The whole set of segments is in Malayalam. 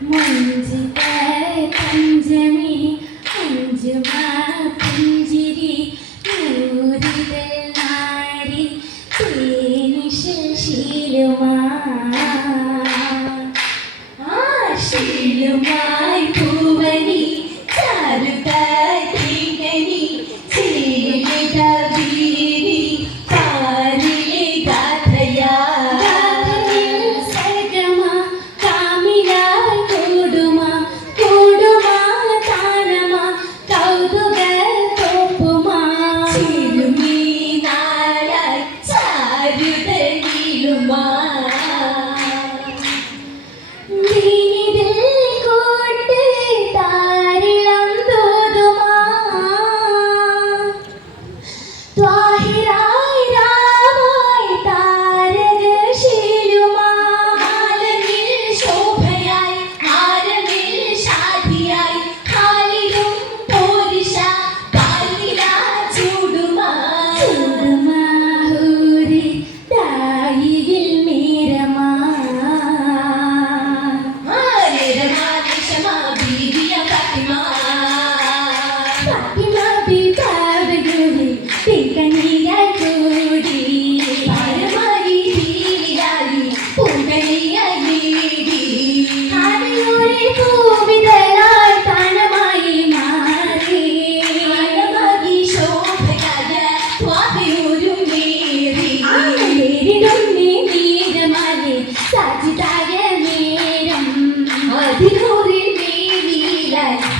梦一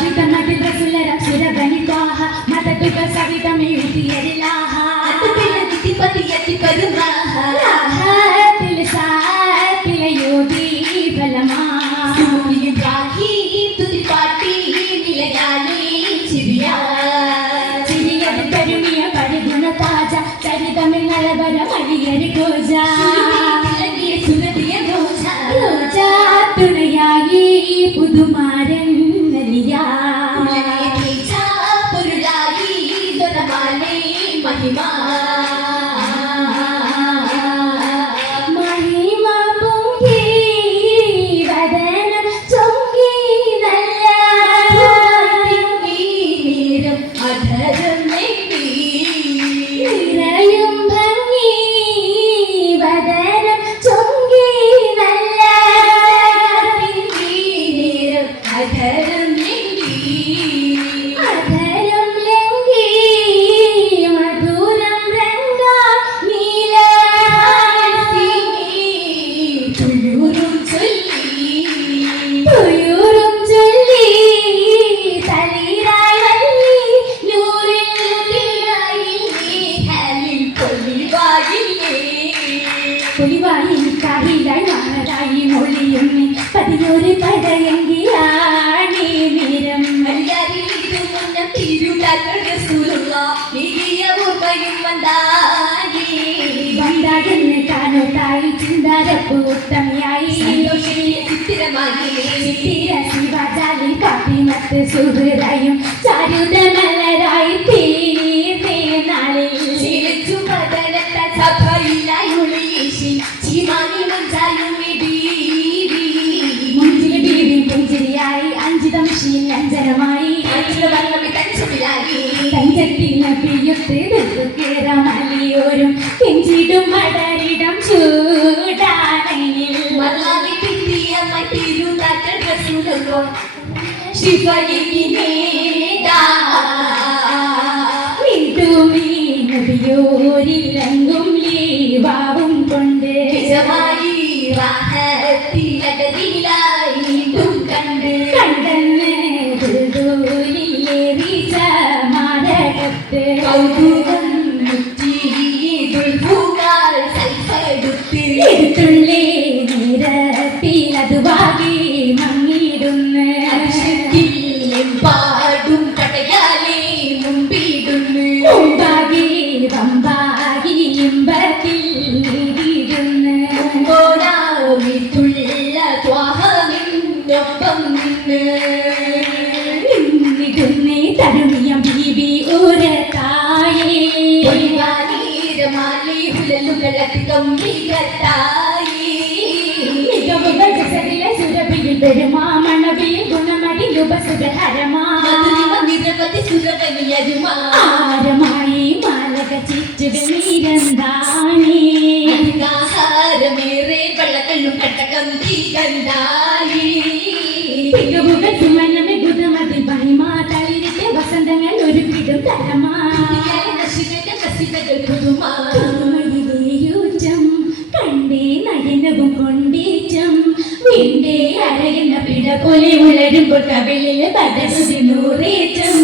ಮಿತಮಿತ ಸುಲರ ಸುರ ಗಣಿತಾ ಮತ ತುಗ ಸವಿತ ಮೇಟಿಯರಿಲ್ಲ പുലിവായി നിക്കാഹിലായി വന്നതായി മൊഴിയുമ്മി പതിനൊരു പതയങ്കിയാണി നിരം വന്താകെന്ന് കാണുതായി ചിന്താരപ്പു ഉത്തമയായി. ചിത്തിര ശിവജാലി കാപ്പി മറ്റ് സുഹൃതായും ചാരുത മലരായി തീ. തഞ്ചത്തിൽ അഞ്ചരമായി തഞ്ചത്തിൽ നബിയൊത്ത് കേറാമലിയോരും കെഞ്ചിടും മടരിടം ചൂടാനയിൽ. ോരിലങ്കും ലീവാവും കൊണ്ട് വിജമായി యుగయుగ జసలిల సురభియుడరు మామణవి గుణమణి యుబసుజ హరమా నిరవతి సురభియరుమా రమాయి మాలక చిచ్చుగ మీరందాని అధికాహార మేరే పళ్ళకళ్ళు కట్టకంతి గందాయి యుగయుగ సుమనమి గుణమతి మహిమా తల్లిరితే వసంతങ്ങൾ ഒരുക്കിടും തരമാ പോലെ ഉലരുമ്പോൾ കവിളിൽ പദസി നൂറേറ്റം.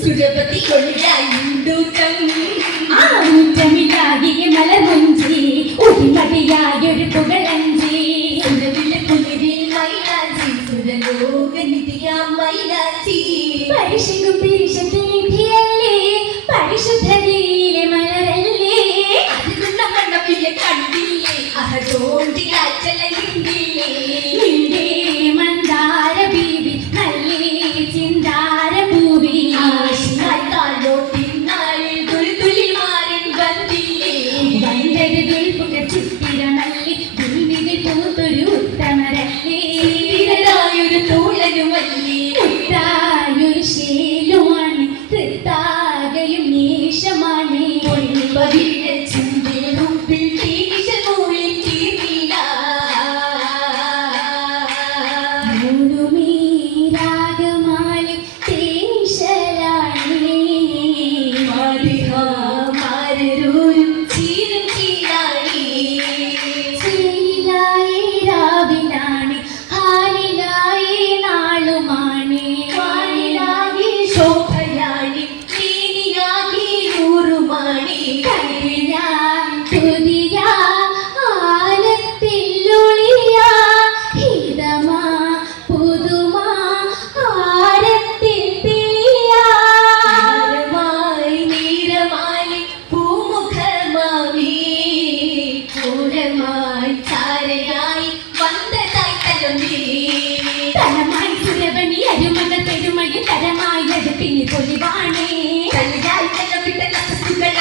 സുരപതി കൊള്ളിലായിണ്ടൂക്കം മലമുഞ്ചി ഒരു പുക